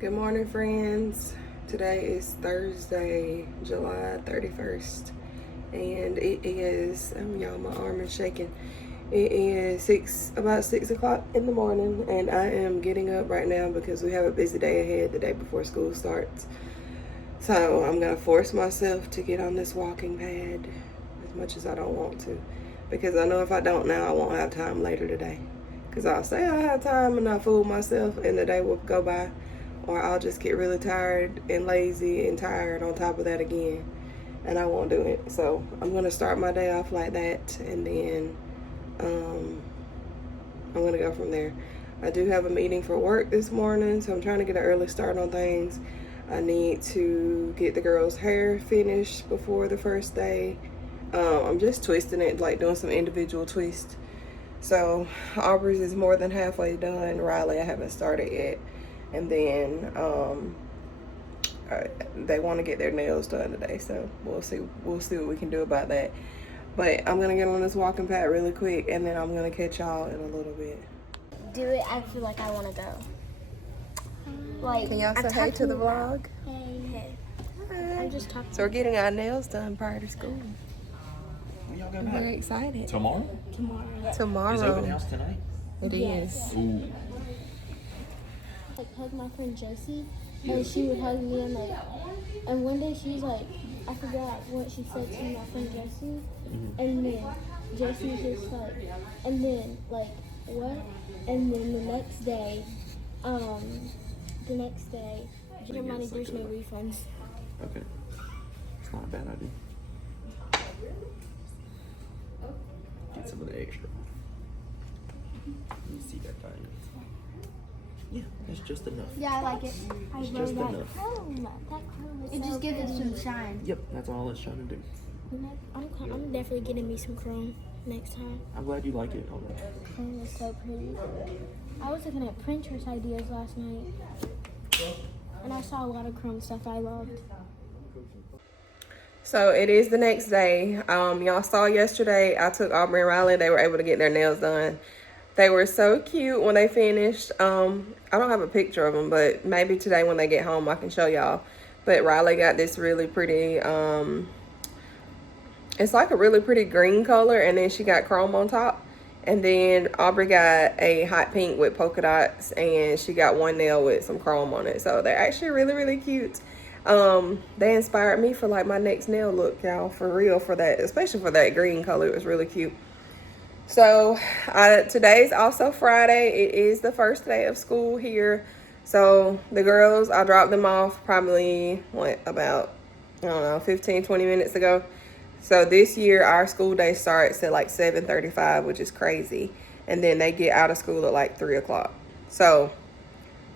Good morning, friends. Today is Thursday, July 31st, and it is, y'all, my arm is shaking. It is about 6 o'clock in the morning, and I am getting up right now because we have a busy day ahead the day before school starts. So I'm gonna force myself to get on this walking pad as much as I don't want to, because I know if I don't now, I won't have time later today. Because I'll say I have time and I fool myself, and the day will go by. Or I'll just get really tired and lazy and tired on top of that again, and I won't do it. So I'm gonna start my day off like that, and then I'm gonna go from there. I do have a meeting for work this morning, so I'm trying to get an early start on things. I need to get the girls' hair finished before the first day. I'm just twisting it, like doing some individual twists. So Aubrey's is more than halfway done. Riley, I haven't started yet. And then they want to get their nails done today, so we'll see what we can do about that. But I'm gonna get on this walking pad really quick, and then I'm gonna catch y'all in a little bit. Do it. I feel like I want to go. Like, Can y'all say hey to the vlog? Hey. I'm just talking. So we're getting our nails done prior to school. When y'all go I'm back? very excited. Tomorrow? Tomorrow. Is open Tomorrow. house tonight? It is. Ooh. Like, hug my friend Josie, and she would hug me, and one day she was like, I forgot what she said to my friend Josie, and then Josie was just like, and then like what? And then the next day, Germany, there's no refunds. Okay. It's not a bad idea. Get some of the extra. Let me see that thing. Yeah, that's just enough. Yeah, I like it. I It's love just that enough. chrome. That chrome is It just gives it some shine. Yep, that's all it's trying to do. I'm definitely getting me some chrome next time. I'm glad you like it. Okay. Chrome is so pretty. I was looking at Pinterest ideas last night, and I saw a lot of chrome stuff I loved. So it is the next day. Y'all saw yesterday I took Aubrey and Riley. They were able to get their nails done. They were so cute when they finished. I don't have a picture of them, but maybe today when they get home I can show y'all. But Riley got this really pretty, it's like a really pretty green color, and then she got chrome on top. And then Aubrey got a hot pink with polka dots, and she got one nail with some chrome on it. So they're actually really, really cute. They inspired me for like my next nail look, y'all, for real, for that, especially for that green color. It was really cute. So today's also Friday. It is the first day of school here. So the girls, I dropped them off probably about, I don't know, 15-20 minutes ago. So this year our school day starts at like 7:35, which is crazy, and then they get out of school at like 3 o'clock. So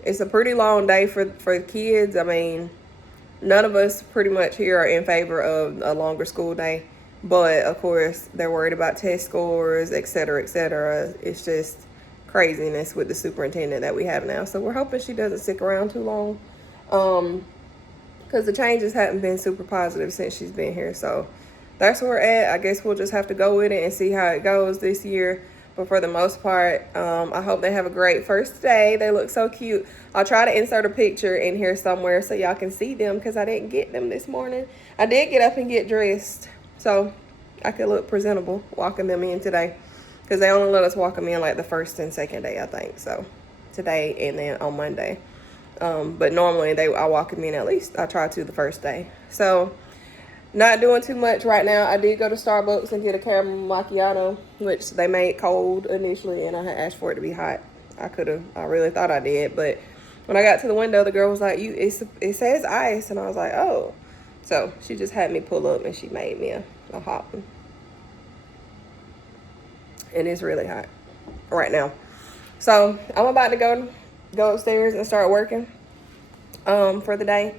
it's a pretty long day for the kids. I mean, none of us pretty much here are in favor of a longer school day. But of course, they're worried about test scores, et cetera, et cetera. It's just craziness with the superintendent that we have now. So we're hoping she doesn't stick around too long, because the changes haven't been super positive since she's been here. So that's where we're at. I guess we'll just have to go with it and see how it goes this year. But for the most part, I hope they have a great first day. They look so cute. I'll try to insert a picture in here somewhere so y'all can see them, because I didn't get them this morning. I did get up and get dressed, so I could look presentable walking them in today, because they only let us walk them in like the first and second day, I think. So today and then on Monday. But normally I walk them in, at least I try to, the first day. So not doing too much right now. I did go to Starbucks and get a caramel macchiato, which they made cold initially, and I had asked for it to be hot. I really thought I did, but when I got to the window, the girl was like, it says ice, and I was like, oh. So she just had me pull up, and she made me a hot one. And it's really hot right now. So I'm about to go upstairs and start working for the day.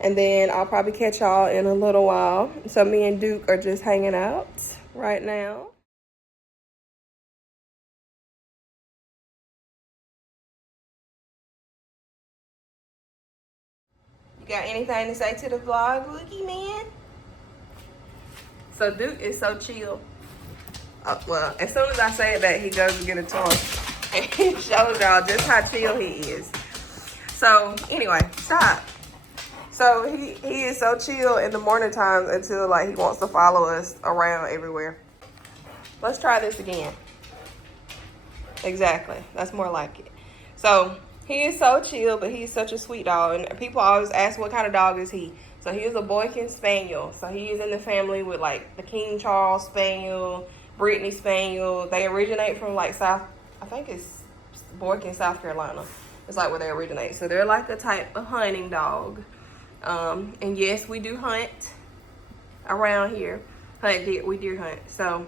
And then I'll probably catch y'all in a little while. So me and Duke are just hanging out right now. You got anything to say to the vlog, Wookie man? So Duke is so chill. Well, as soon as I say that, he goes to get a toy. And he shows y'all just how chill he is. So anyway, stop. So he is so chill in the morning times until like he wants to follow us around everywhere. Let's try this again. Exactly. That's more like it. So he is so chill, but he's such a sweet dog. And people always ask what kind of dog is he. So he is a Boykin Spaniel. So he is in the family with like the King Charles Spaniel, Brittany Spaniel. They originate from like South, I think it's Boykin, South Carolina. It's like where they originate. So they're like a type of hunting dog. And yes, we do hunt around here. We deer hunt. So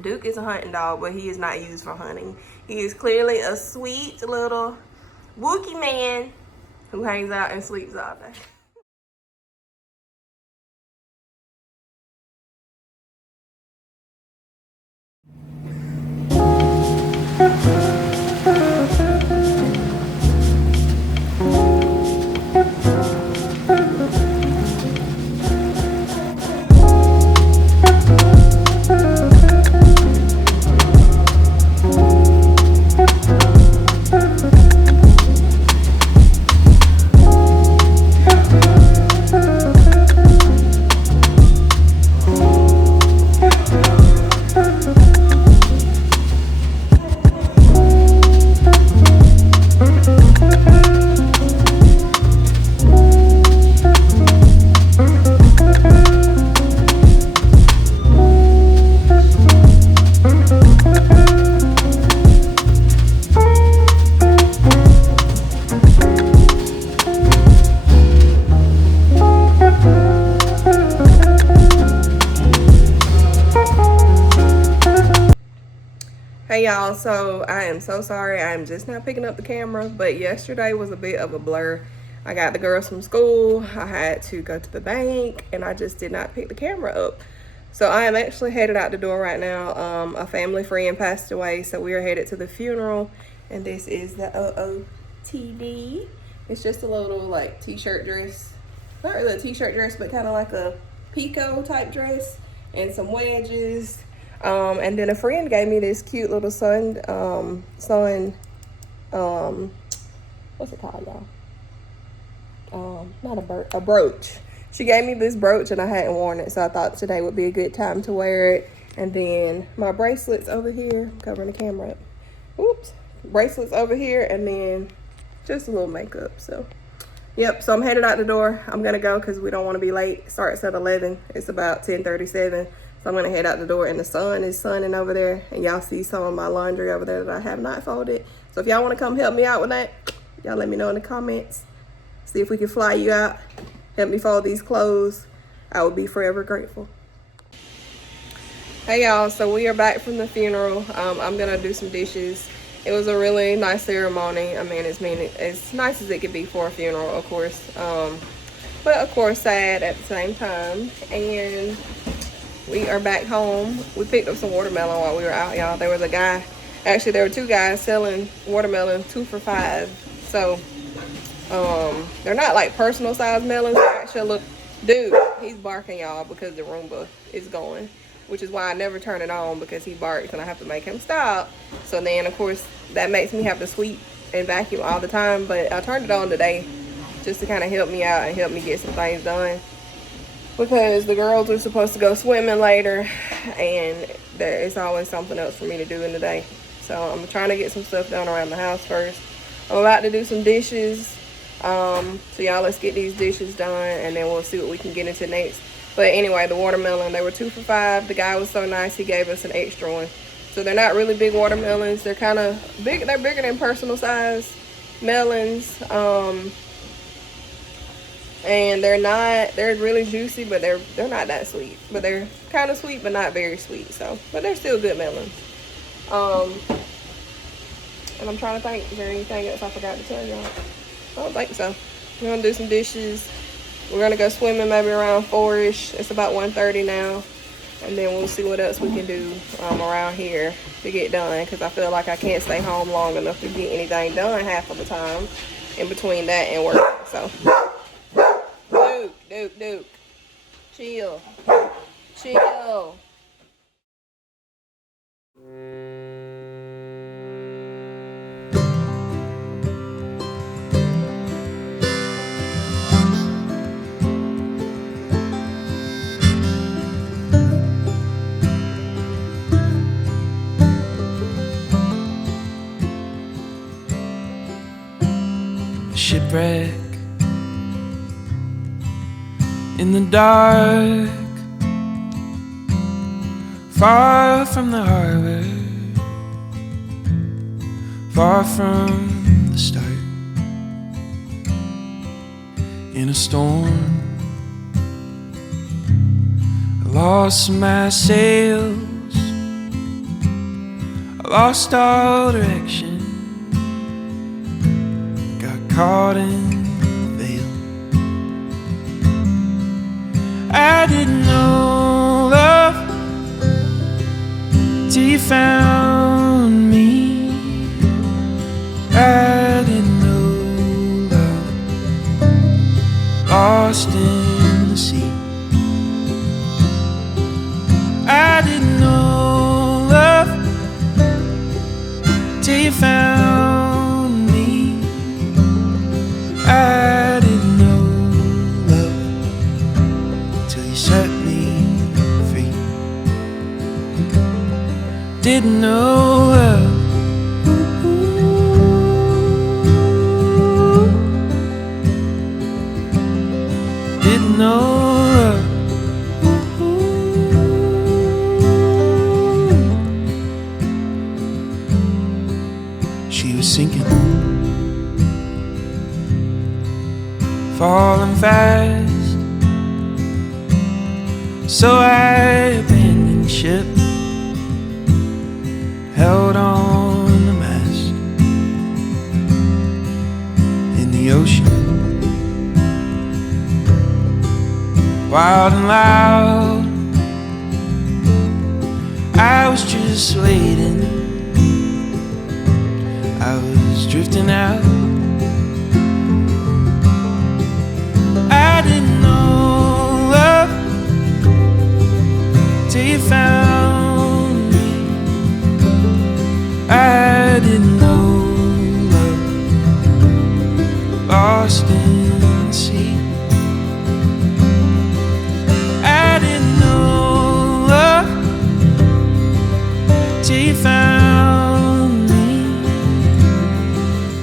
Duke is a hunting dog, but he is not used for hunting. He is clearly a sweet little Wookiee man who hangs out and sleeps all day. Hey y'all, so I am so sorry. I am just now picking up the camera, but yesterday was a bit of a blur. I got the girls from school, I had to go to the bank, and I just did not pick the camera up. So I am actually headed out the door right now. A family friend passed away, so we are headed to the funeral, and this is the OOTD. It's just a little like t-shirt dress. Not really a t-shirt dress, but kind of like a Pico type dress and some wedges. And then a friend gave me this cute little what's it called, y'all? Not a brooch. She gave me this brooch and I hadn't worn it, so I thought today would be a good time to wear it. And then my bracelets over here, covering the camera up. Oops. Bracelets over here, and then just a little makeup. So, yep. So I'm headed out the door. I'm gonna go because we don't want to be late. It starts at 11. It's about 10:37. So I'm gonna head out the door, and the sun is sunning over there, and y'all see some of my laundry over there that I have not folded. So if y'all want to come help me out with that, y'all let me know in the comments. See if we can fly you out, help me fold these clothes. I would be forever grateful. Hey y'all, so we are back from the funeral. I'm gonna do some dishes. It was a really nice ceremony. I mean, as nice as it could be for a funeral, of course. But of course sad at the same time. And we are back home. We picked up some watermelon while we were out, y'all. There was a guy, actually there were two guys selling watermelon 2 for $5. So they're not like personal size melons. They actually look, dude, he's barking, y'all, because the Roomba is going, which is why I never turn it on, because he barks and I have to make him stop. So then of course that makes me have to sweep and vacuum all the time, but I turned it on today just to kind of help me out and help me get some things done, because the girls are supposed to go swimming later, and it's always something else for me to do in the day. So I'm trying to get some stuff done around the house first. I'm about to do some dishes. So y'all, let's get these dishes done, and then we'll see what we can get into next. But anyway, the watermelon, they were 2 for $5. The guy was so nice, he gave us an extra one. So they're not really big watermelons. They're kind of big. They're bigger than personal size melons. And they're really juicy, but they're not that sweet. But they're kind of sweet, but not very sweet. So, but they're still good melons. And I'm trying to think, is there anything else I forgot to tell y'all? I don't think so. We're gonna do some dishes. We're gonna go swimming maybe around 4-ish. It's about 1:30 now. And then we'll see what else we can do around here to get done, because I feel like I can't stay home long enough to get anything done half of the time in between that and work. So, Duke, chill, chill. a shipwreck in the dark, far from the harbor, far from the start. In a storm, I lost my sails, I lost all direction, got caught in the veil. I didn't know love till you found me. I didn't know love, lost in the sea. I didn't know love till you found me. I didn't know love till you set me free. Didn't know love. Didn't know love. She was sinking, falling fast, so I abandoned ship, held on the mast in the ocean. Wild and loud, I was just waiting, I was drifting out. I didn't know love till you found me. I didn't know love, lost in the sea. I didn't know love till you found me.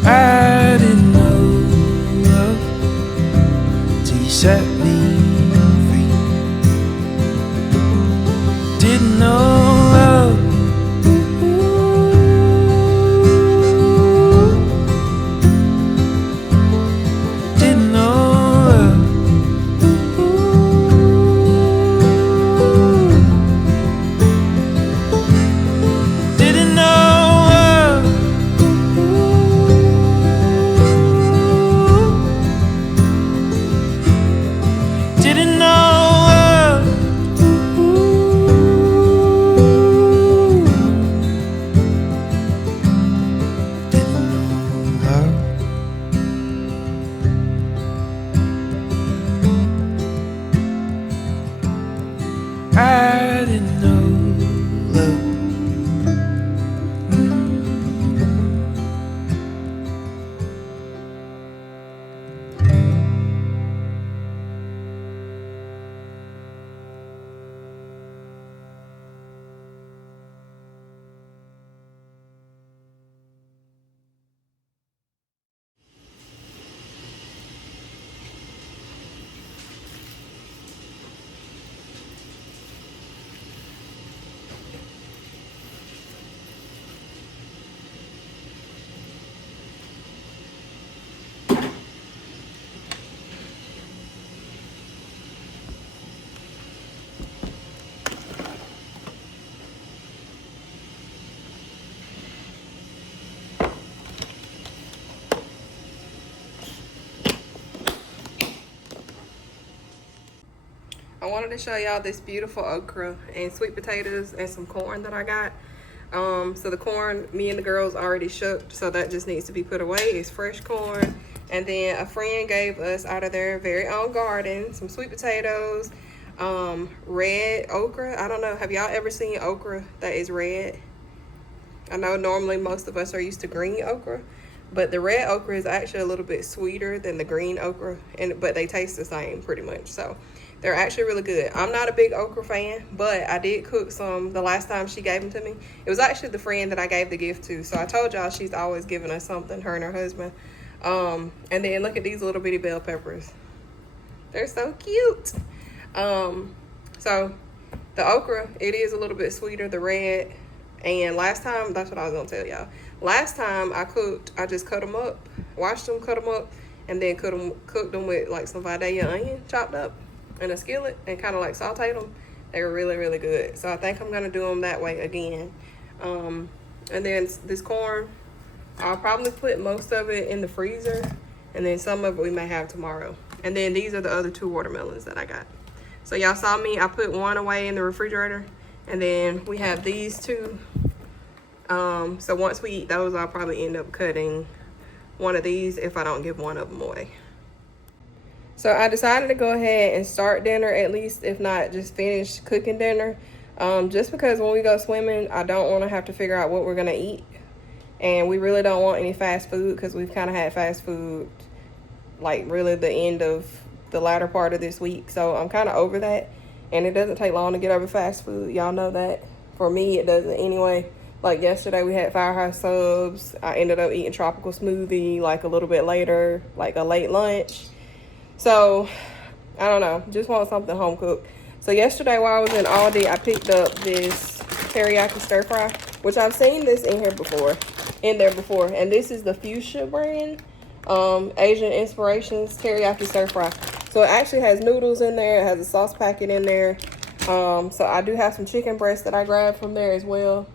I didn't know love till you set me free. Didn't know love. Didn't know love. Didn't know love. Didn't know love. Didn't know love. I didn't know love. I wanted to show y'all this beautiful okra and sweet potatoes and some corn that I got. So the corn, me and the girls already shook, so that just needs to be put away. It's fresh corn. And then a friend gave us out of their very own garden some sweet potatoes, red okra. I don't know, have y'all ever seen okra that is red? I know normally most of us are used to green okra, but the red okra is actually a little bit sweeter than the green okra, but they taste the same pretty much. So they're actually really good. I'm not a big okra fan, but I did cook some the last time she gave them to me. It was actually the friend that I gave the gift to. So I told y'all she's always giving us something, her and her husband. And then look at these little bitty bell peppers. They're so cute. So the okra, it is a little bit sweeter, the red. And last time, that's what I was gonna tell y'all. Last time I cooked, I just cut them up, washed them, cut them up, and then cooked them with like some Vidalia onion chopped up in a skillet and kind of like sauteed them. They were really, really good. So I think I'm gonna do them that way again. And then this corn, I'll probably put most of it in the freezer, and then some of it we may have tomorrow. And then these are the other 2 watermelons that I got. So y'all saw me, I put one away in the refrigerator, and then we have these 2. So once we eat those, I'll probably end up cutting one of these if I don't give one of them away. So I decided to go ahead and start dinner, at least, if not just finish cooking dinner. Just because when we go swimming, I don't want to have to figure out what we're gonna eat. And we really don't want any fast food, because we've kind of had fast food like really the end of the latter part of this week. So I'm kind of over that, and it doesn't take long to get over fast food. Y'all know that. For me, it doesn't anyway. Like yesterday we had Firehouse Subs. I ended up eating tropical smoothie like a little bit later, like a late lunch. So I don't know, just want something home cooked. So yesterday while I was in Aldi, I picked up this teriyaki stir fry, which I've seen this in there before. And this is the Fuchsia brand, Asian Inspirations teriyaki stir fry. So it actually has noodles in there. It has a sauce packet in there. So I do have some chicken breast that I grabbed from there as well.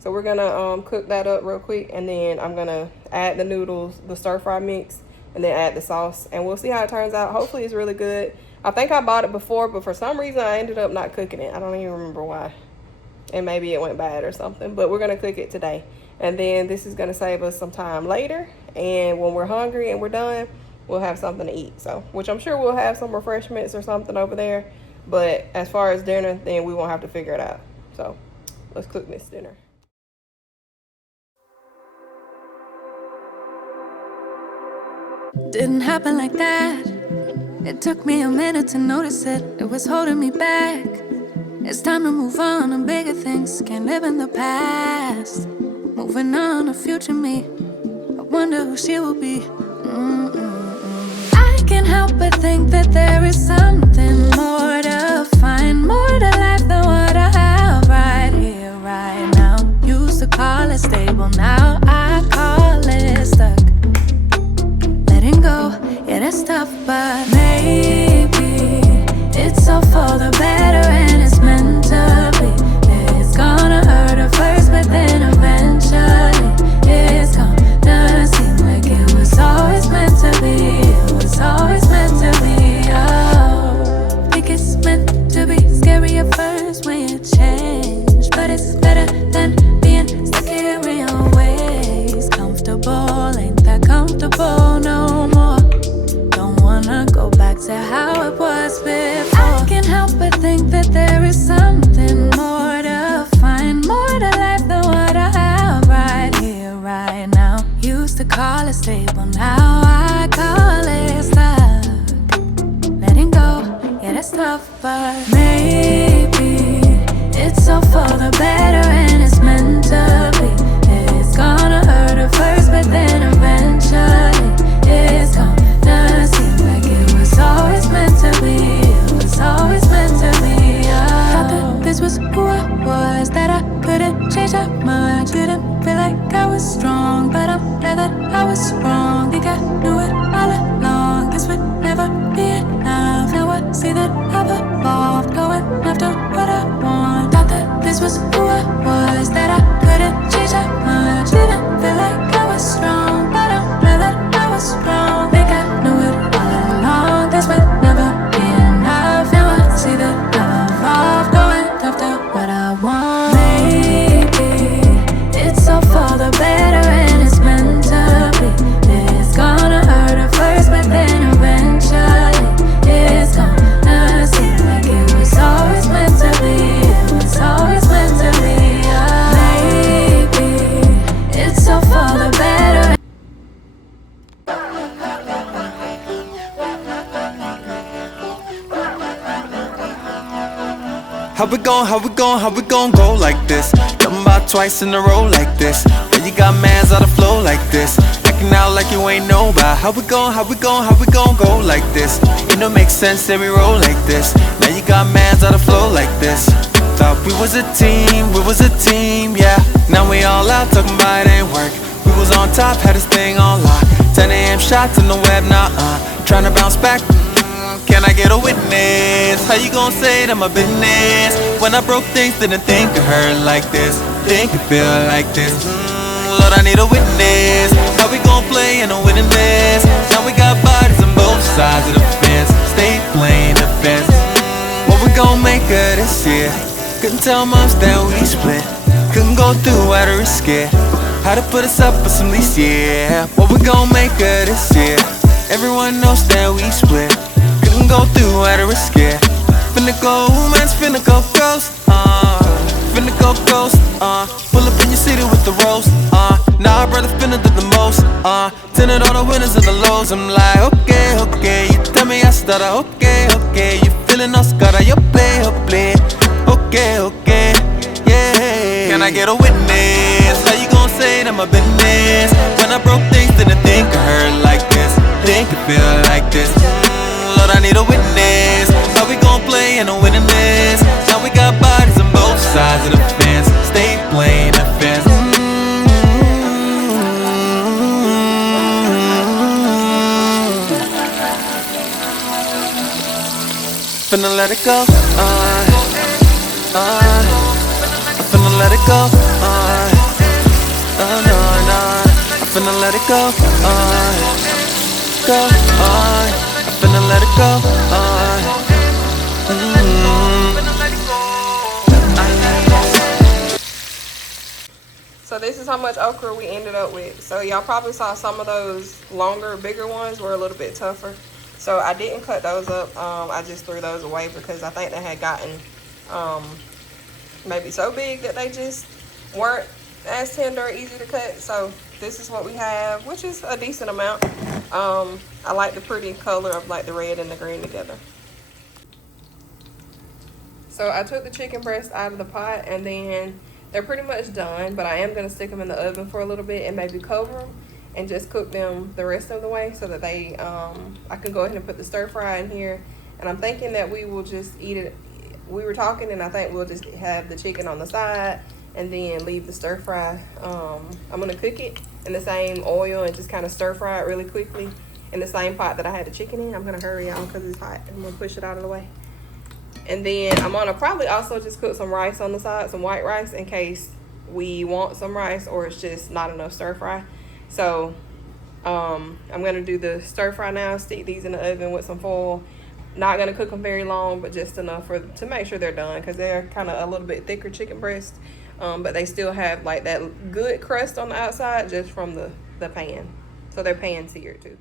So we're gonna cook that up real quick, and then I'm gonna add the noodles, the stir fry mix, and then add the sauce, and we'll see how it turns out. Hopefully it's really good. I think I bought it before, but for some reason I ended up not cooking it. I don't even remember why. And maybe it went bad or something, but we're gonna cook it today. And then this is gonna save us some time later, and when we're hungry and we're done, we'll have something to eat. So, which I'm sure we'll have some refreshments or something over there, but as far as dinner, then we won't have to figure it out. So let's cook this dinner. Didn't happen like that. It took me a minute to notice it. It was holding me back. It's time to move on to bigger things. Can't live in the past. Moving on to future me. I wonder who she will be. I can't help but think that there is something more to find, more to life than what I have right here, right now. Used to call it stable, now I call it stuck. Letting go, yeah, that's tough, but maybe it's all for the better and it's meant to be. It's gonna hurt at first, but then eventually it's gonna seem like it was always meant to be. It was always meant to be. Oh, I think it's meant to be. Scary at first when you change, but it's better than being stuck here in your ways. Comfortable, ain't that comfortable no more. Don't wanna go back to how it was before. I can't help but think that there is something more to find, more to life than what I have right here, right now. Used to call it stable, now I call it stuck. Letting go, yeah, that's tough, but maybe it's all for the better and it's meant to be. It's gonna hurt at first, but then eventually it's gonna seem like it was always meant to be. It was always meant to be. Thought that this was who I was, that I couldn't change that much. Didn't feel like I was strong, but I'm glad that I was wrong. Think I knew it all along. This would never be enough. Now I see that I've evolved, going after what I want. Thought that this was who I was, that I couldn't change that much. Didn't feel like I was strong, but I'm glad that I was wrong. Think I knew it all along. This would never be enough. Now I see that I've evolved, going after what I want. Maybe it's all for the better and it's meant to be. It's gonna hurt at first, but then eventually it's gonna seem like it was always meant to be. It was always meant to be. Maybe it's all for the better. How we gon' go like this? Done about twice in a row like this. When you got mans on the flow like this. Working out like you ain't know about how we gon' go like this. You know, makes sense that we roll like this. Now you got mans out of flow like this. Thought we was a team, yeah. Now we all out talking about it ain't work. We was on top, had this thing on lock. 10 a.m. shots in the web, nah, tryna bounce back. Can I get a witness? How you gon' say that my business? When I broke things, didn't think it hurt like this. Think it feel like this. Lord, I need a witness. How we gon' play in a winning list? Now we got bodies on both sides of the fence. Stay playing the fence. What we gon' make of this year? Couldn't tell moms that we split. Couldn't go through how to risk it. How to put us up for some lease, yeah. What we gon' make of this year? Everyone knows that we split. Couldn't go through how to risk it. Finna go, man's finna go ghost, finna go ghost, pull up in your city with the roast, now brother finna do the most, tinted all the winners and the lows. I'm like, okay, you tell me I stutter, okay, you feeling all scutter, you play, okay, yeah. Can I get a witness? How you gon' say that my business? When I broke things, didn't think it hurt like this, think it feel like this. Lord, I need a witness. How we gon' play in a winning list? Now we got bodies on both sides of the fence. Stay playing the fence. Finna let it go. I'm finna let it go. No. I'm finna let it go. Finna let it go. So this is how much okra we ended up with. So y'all probably saw some of those longer, bigger ones were a little bit tougher. So I didn't cut those up. I just threw those away because I think they had gotten maybe so big that they just weren't as tender or easy to cut. So this is what we have, which is a decent amount. I like the pretty color of like the red and the green together. So I took the chicken breast out of the pot and then they're pretty much done, but I am going to stick them in the oven for a little bit and maybe cover them and just cook them the rest of the way so that they, I can go ahead and put the stir fry in here. And I'm thinking that we will just eat it. We were talking and I think we'll just have the chicken on the side and then leave the stir fry. I'm going to cook it in the same oil and just kind of stir fry it really quickly in the same pot that I had the chicken in. I'm going to hurry y'all because it's hot. I'm going to push it out of the way. And then I'm going to probably also just cook some rice on the side, some white rice in case we want some rice or it's just not enough stir fry. So I'm going to do the stir fry now, stick these in the oven with some foil. Not going to cook them very long, but just enough to make sure they're done because they're kind of a little bit thicker chicken breast. But they still have like that good crust on the outside just from the pan. So they're pan seared too.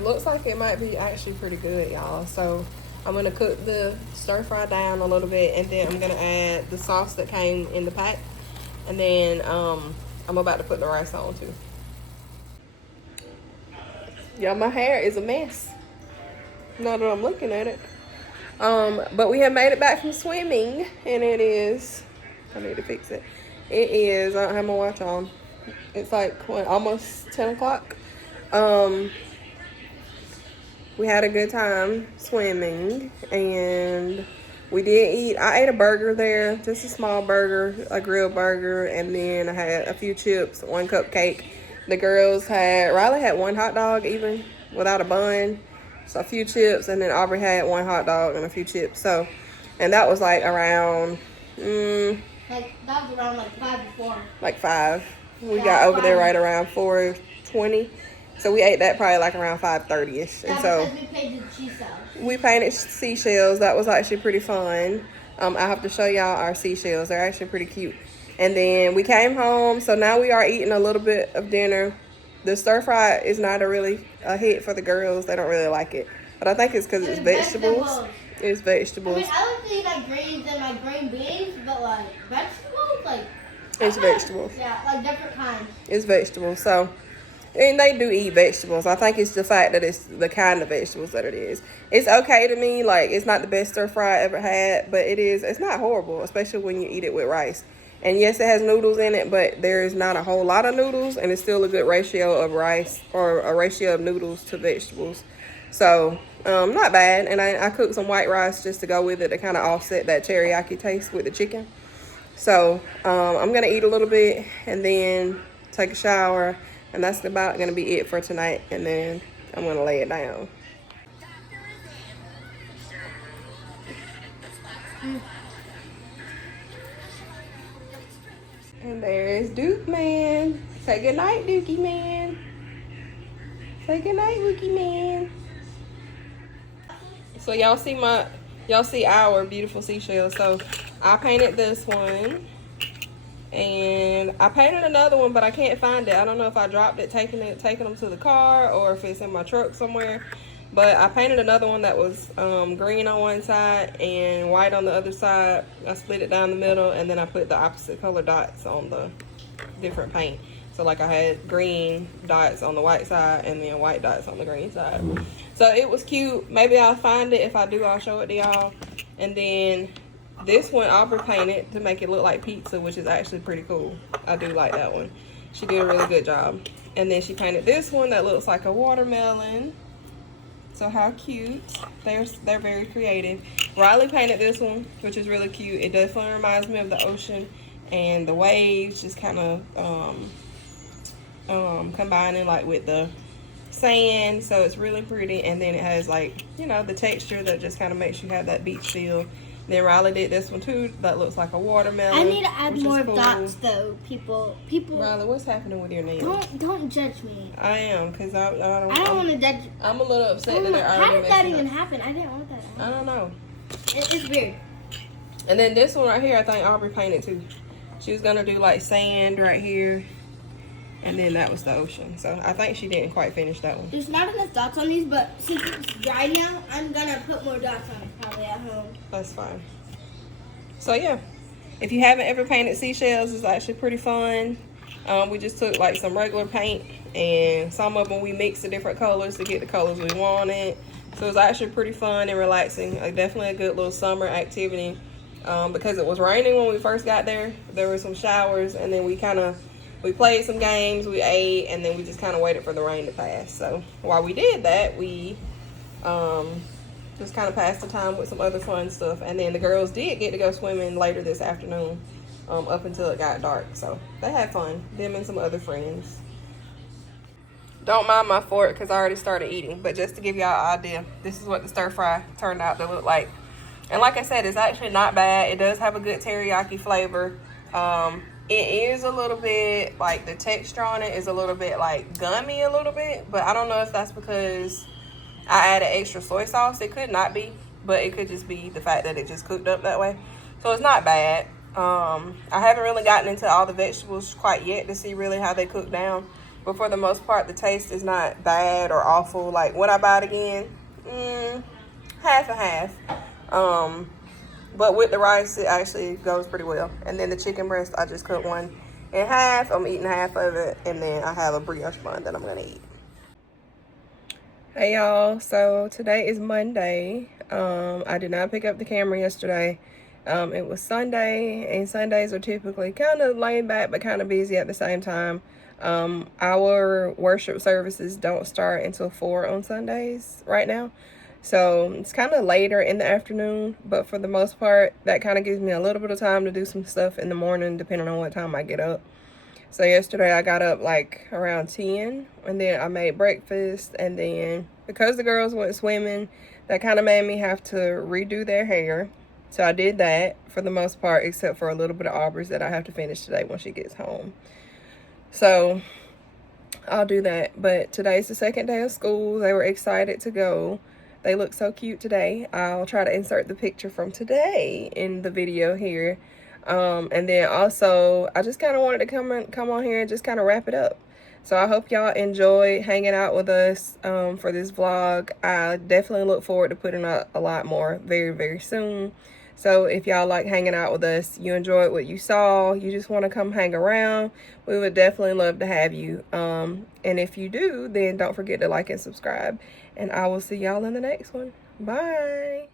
it looks like it might be actually pretty good, y'all. So I'm gonna cook the stir fry down a little bit, and then I'm gonna add the sauce that came in the pack, and then I'm about to put the rice on too. Y'all, my hair is a mess now that I'm looking at it. But we have made it back from swimming, and it is, I need to fix it. It is, I don't have my watch on. It's like what, almost 10 o'clock. We had a good time swimming, and we did eat. I ate a burger there, just a small burger, a grilled burger, and then I had a few chips, 1 cupcake. The girls had, Riley had 1 hot dog even without a bun. So a few chips, and then Aubrey had 1 hot dog and a few chips. So, and that was like around, Like, that was around like 5 before. like 5. We got over there right around 4:20. So we ate that probably like around 5:30ish. And so because we painted seashells. we painted seashells. That was actually pretty fun. I have to show y'all our seashells. They're actually pretty cute. And then we came home. So now we are eating a little bit of dinner. The stir fry is not really a hit for the girls. They don't really like it. But I think it's because it's vegetables. It's vegetables. I mean, I like to eat like greens and like green beans, but like vegetables, like. It's vegetables. Yeah, like different kinds. It's vegetables. So, and they do eat vegetables. I think it's the fact that it's the kind of vegetables that it is. It's okay to me. Like, it's not the best stir fry I ever had, but it's not horrible, especially when you eat it with rice. And yes, it has noodles in it, but there is not a whole lot of noodles, and it's still a good ratio of rice or a ratio of noodles to vegetables. So, not bad. And I cooked some white rice just to go with it to kind of offset that teriyaki taste with the chicken. So, I'm going to eat a little bit and then take a shower, and that's about going to be it for tonight. And then I'm going to lay it down. And there's Duke Man. Say good night, Dookie Man. Say good night, Wookie Man. So y'all see our beautiful seashells. So I painted this one, and I painted another one, but I can't find it. I don't know if I dropped it taking them to the car, or if it's in my truck somewhere. But I painted another one that was green on one side and white on the other side. I split it down the middle, and then I put the opposite color dots on the different paint. So like I had green dots on the white side and then white dots on the green side. So it was cute. Maybe I'll find it. If I do, I'll show it to y'all. And then this one Aubrey painted to make it look like pizza, which is actually pretty cool. I do like that one. She did a really good job. And then she painted this one that looks like a watermelon. So how cute. They're very creative. Riley painted this one, which is really cute. It definitely reminds me of the ocean, and the waves just kind of combining like with the sand. So it's really pretty. And then it has like, you know, the texture that just kind of makes you have that beach feel. Then Riley did this one too that looks like a watermelon. I need to add more cool. dots though, people. Riley, what's happening with your nails? Don't judge me. I am, because I don't want to judge. I'm a little upset that they're How already did that messing even up. happen? I didn't want that. I don't know. It's weird. And then this one right here, I think Aubrey painted too. She was gonna do like sand right here, and then that was the ocean. So I think she didn't quite finish that one. There's not enough dots on these, but since it's dry now, I'm gonna put more dots on it probably at home. That's fine. So yeah, if you haven't ever painted seashells, it's actually pretty fun. We just took like some regular paint, and some of them we mixed the different colors to get the colors we wanted. So it was actually pretty fun and relaxing. Definitely a good little summer activity. Because it was raining when we first got there. There were some showers, and then we played some games, we ate, and then we just kind of waited for the rain to pass. So while we did that, we just kind of passed the time with some other fun stuff. And then the girls did get to go swimming later this afternoon, up until it got dark. So they had fun, them and some other friends. Don't mind my fork because I already started eating. But just to give y'all an idea, this is what the stir fry turned out to look like. And like I said, it's actually not bad. It does have a good teriyaki flavor. It is a little bit, like the texture on it is a little bit like gummy a little bit. But I don't know if that's because I added extra soy sauce. It could not be, but it could just be the fact that it just cooked up that way. So it's not bad. I haven't really gotten into all the vegetables quite yet to see really how they cook down. but for the most part, the taste is not bad or awful. Like, when I buy it again, half and half. But with the rice, it actually goes pretty well. And then the chicken breast, I just cut one in half. I'm eating half of it, and then I have a brioche bun that I'm gonna eat. Hey y'all, so today is Monday. I did not pick up the camera yesterday. It was Sunday, and Sundays are typically kind of laid back but kind of busy at the same time. Our worship services don't start until 4 on Sundays right now. So it's kind of later in the afternoon, but for the most part, that kind of gives me a little bit of time to do some stuff in the morning, depending on what time I get up. So yesterday I got up like around 10, and then I made breakfast, and then because the girls went swimming, that kind of made me have to redo their hair. So I did that for the most part, except for a little bit of Aubrey's that I have to finish today when she gets home. So I'll do that. But today's the second day of school. They were excited to go. They look so cute today. I'll try to insert the picture from today in the video here. And then also, I just kind of wanted to come on here and just kind of wrap it up. So I hope y'all enjoyed hanging out with us for this vlog. I definitely look forward to putting out a lot more very, very soon. So if y'all like hanging out with us, you enjoyed what you saw, you just want to come hang around, we would definitely love to have you. And if you do, then don't forget to like and subscribe. And I will see y'all in the next one. Bye.